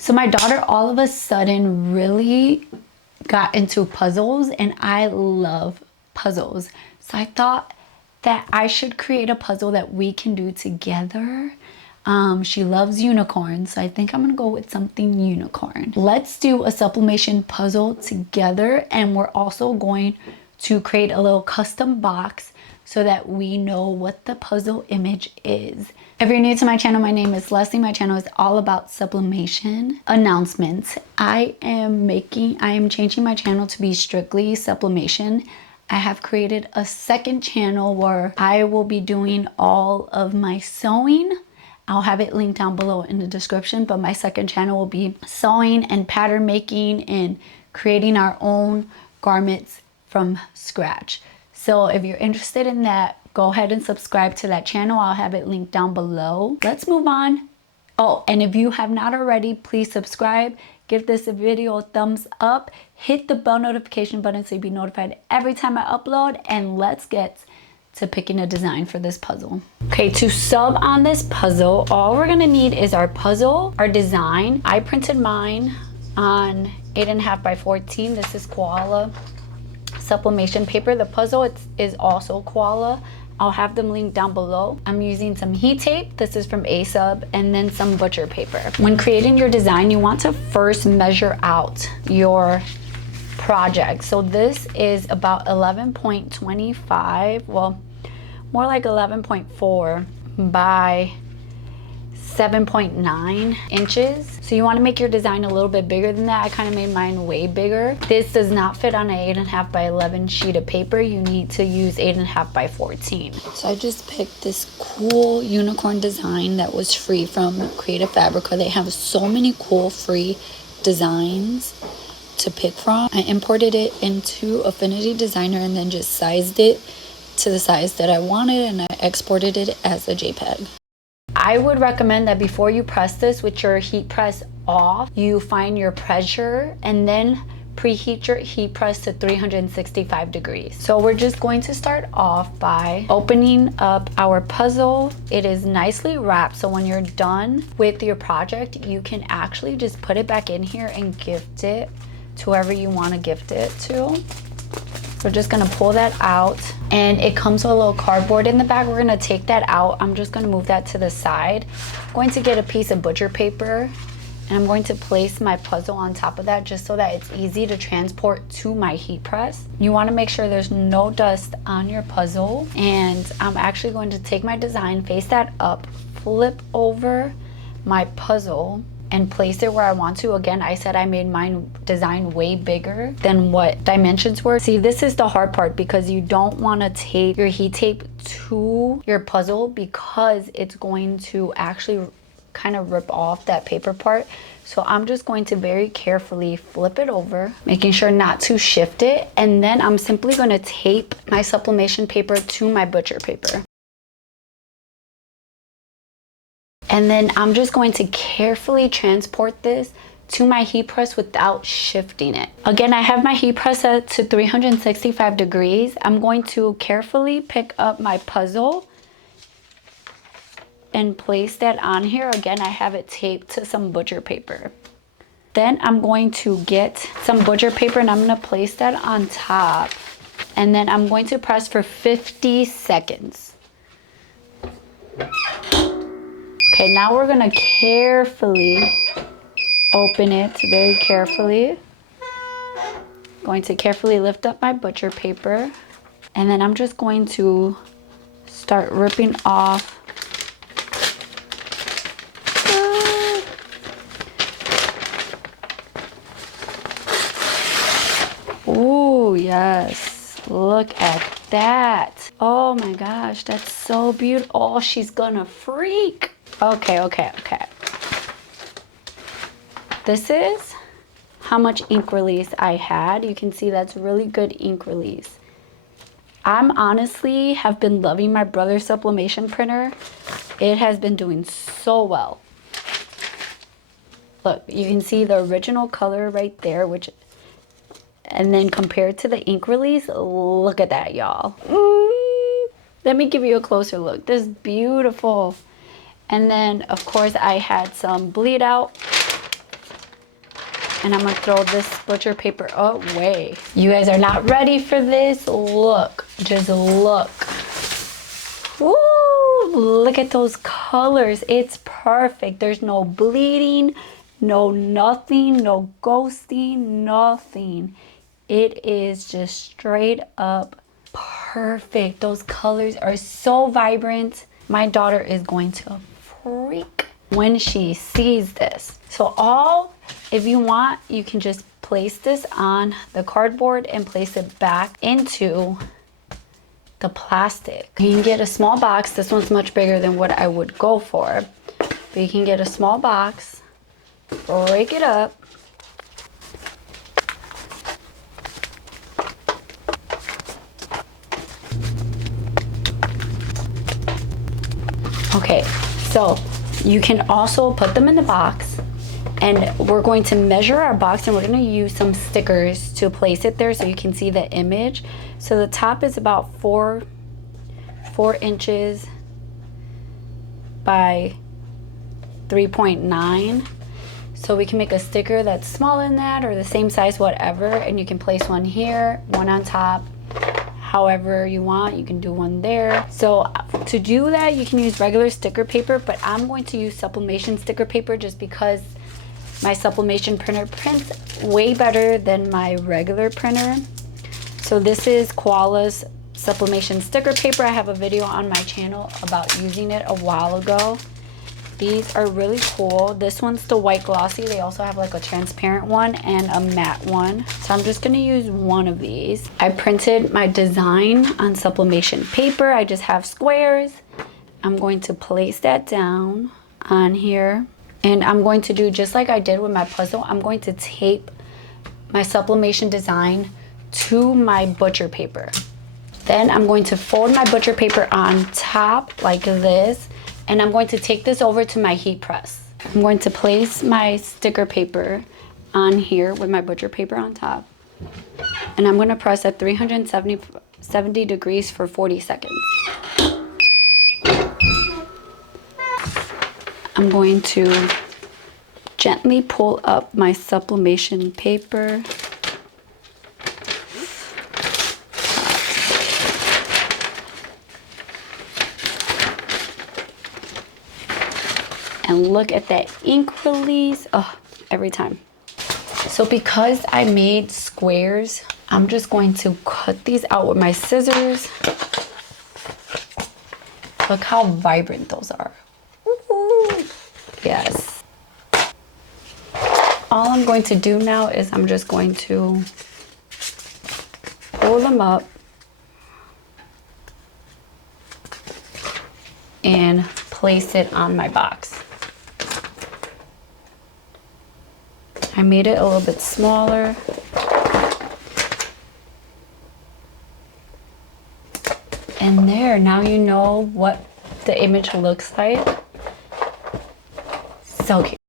So my daughter all of a sudden really got into puzzles, and I love puzzles. So I thought that I should create a puzzle that we can do together. She loves unicorns, so I think I'm gonna go with something unicorn. Let's do a sublimation puzzle together, and we're also going to create a little custom box so that we know what the puzzle image is. If you're new to my channel, my name is Leslie. My channel is all about sublimation. Announcements. I am changing my channel to be strictly sublimation. I have created a second channel where I will be doing all of my sewing. I'll have it linked down below in the description, but my second channel will be sewing and pattern making and creating our own garments from scratch. So if you're interested in that, go ahead and subscribe to that channel. I'll have it linked down below. Let's move on. Oh, and if you have not already, please subscribe. Give this video a thumbs up. Hit the bell notification button so you'll be notified every time I upload. And let's get to picking a design for this puzzle. Okay, to sub on this puzzle, all we're gonna need is our puzzle, our design. I printed mine on 8.5 by 14. This is koala sublimation paper. The puzzle is also koala. I'll have them linked down below. I'm using some heat tape. This is from A-Sub, and then some butcher paper. When creating your design, you want to first measure out your project. So this is about 11.25, well, more like 11.4 by 7.9 inches. So you want to make your design a little bit bigger than that. I kind of made mine way bigger. This does not fit on an 8.5 by 11 sheet of paper. You need to use 8.5 by 14. So I just picked this cool unicorn design that was free from Creative Fabrica. They have so many cool free designs to pick from. I imported it into Affinity Designer and then just sized it to the size that I wanted, and I exported it as a JPEG. I would recommend that before you press this with your heat press off, you find your pressure and then preheat your heat press to 365 degrees. So we're just going to start off by opening up our puzzle. It is nicely wrapped, so when you're done with your project, you can actually just put it back in here and gift it to whoever you want to gift it to. We're just gonna pull that out, and it comes with a little cardboard in the back. We're gonna take that out. I'm just gonna move that to the side. I'm going to get a piece of butcher paper, and I'm going to place my puzzle on top of that just so that it's easy to transport to my heat press. You wanna make sure there's no dust on your puzzle, and I'm actually going to take my design, face that up, flip over my puzzle, and place it where I want to. Again, I said I made mine design way bigger than what dimensions were. See, this is the hard part because you don't want to tape your heat tape to your puzzle because it's going to actually kind of rip off that paper part. So I'm just going to very carefully flip it over, making sure not to shift it. And then I'm simply going to tape my sublimation paper to my butcher paper. And then I'm just going to carefully transport this to my heat press without shifting it. Again, I have my heat press set to 365 degrees. I'm going to carefully pick up my puzzle and place that on here. Again, I have it taped to some butcher paper. Then I'm going to get some butcher paper and I'm gonna place that on top. And then I'm going to press for 50 seconds. Okay, now we're gonna carefully open it very carefully. Going to carefully lift up my butcher paper, and then I'm just going to start ripping off oh yes, look at that. Oh my gosh, that's so beautiful. Oh, she's gonna freak. Okay. This is how much ink release I had. You can see that's really good ink release. I'm honestly have been loving my brother's sublimation printer. It has been doing so well. Look, you can see the original color right there, and then compared to the ink release, look at that, y'all. Let me give you a closer look. This is beautiful. And then, of course, I had some bleed out And I'm gonna throw this butcher paper away. You guys are not ready for this. Look, just look. Woo, look at those colors. It's perfect. There's no bleeding, no nothing, no ghosting, nothing. It is just straight up perfect. Those colors are so vibrant. My daughter is going to freak when she sees this. So if you want, you can just place this on the cardboard and place it back into the plastic. You can get a small box. This one's much bigger than what I would go for, but you can get a small box, break it up, okay, so you can also put them in the box, and we're going to measure our box, and we're going to use some stickers to place it there so you can see the image. So the top is about 4 inches by 3.9. So we can make a sticker that's smaller than that or the same size, whatever, and you can place one here, one on top, however you want. You can do one there. So to do that, you can use regular sticker paper, but I'm going to use Sublimation sticker paper just because my Sublimation printer prints way better than my regular printer. So this is Koala's Sublimation sticker paper. I have a video on my channel about using it a while ago. These are really cool. This one's the white glossy. They also have like a transparent one and a matte one. So I'm just gonna use one of these. I printed my design on Sublimation paper. I just have squares. I'm going to place that down on here. And I'm going to do just like I did with my puzzle. I'm going to tape my Sublimation design to my butcher paper. Then I'm going to fold my butcher paper on top like this, and I'm going to take this over to my heat press. I'm going to place my sticker paper on here with my butcher paper on top, and I'm going to press at 370 degrees for 40 seconds. I'm going to gently pull up my Sublimation paper. And look at that ink release. Oh, every time. So because I made squares, I'm just going to cut these out with my scissors. Look how vibrant those are. Woo-hoo. Yes. All I'm going to do now is I'm just going to pull them up and place it on my box. I made it a little bit smaller. And there, now you know what the image looks like. So cute.